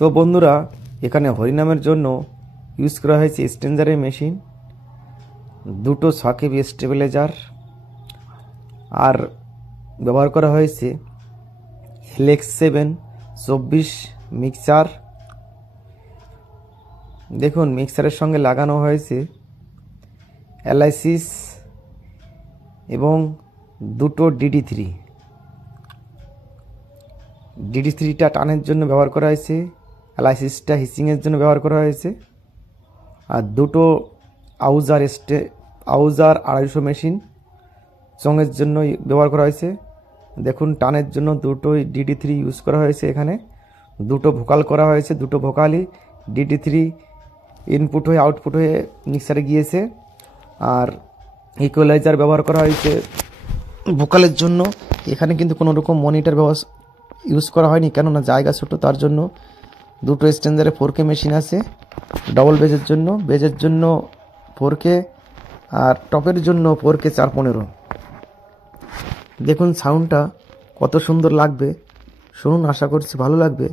তো বন্ধুরা, এখানে হরিনামের জন্য ইউজ করা হয়েছে স্ট্রেঞ্জারের মেশিন, দুটো সাকিব স্টেবিলাইজার, আর ব্যবহার করা হয়েছে LX7 24 মিক্সার। দেখুন, মিক্সারের সঙ্গে লাগানো হয়েছে অ্যালাইসিস এবং দুটো DD3টা টানের জন্য ব্যবহার করা হয়েছে, অ্যালাইসিসটা হিসিংয়ের জন্য ব্যবহার করা হয়েছে, আর দুটো আউজার 250 মেশিন চঙের জন্য ব্যবহার করা হয়েছে। দেখুন, টানের জন্য দুটোই DD3 ইউজ করা হয়েছে। এখানে দুটো ভোকাল করা হয়েছে, দুটো ভোকালই DD3 ইনপুট হয়ে আউটপুট হয়ে মিক্সারে গিয়েছে। আর ইকুয়ালাইজার ব্যবহার করা হয়েছে ভোকালের জন্য। এখানে কিন্তু কোনো রকম মনিটর ইউজ করা হয়নি, কেননা জায়গা ছোটো, তার জন্য দুটো স্ট্রেঞ্জারে 4K মেশিন আছে। ডবল বেজের জন্য 4K, আর টপের জন্য 4K 415। দেখুন সাউন্ডটা কত সুন্দর লাগবে, শুনুন, আশা করছি ভালো লাগবে।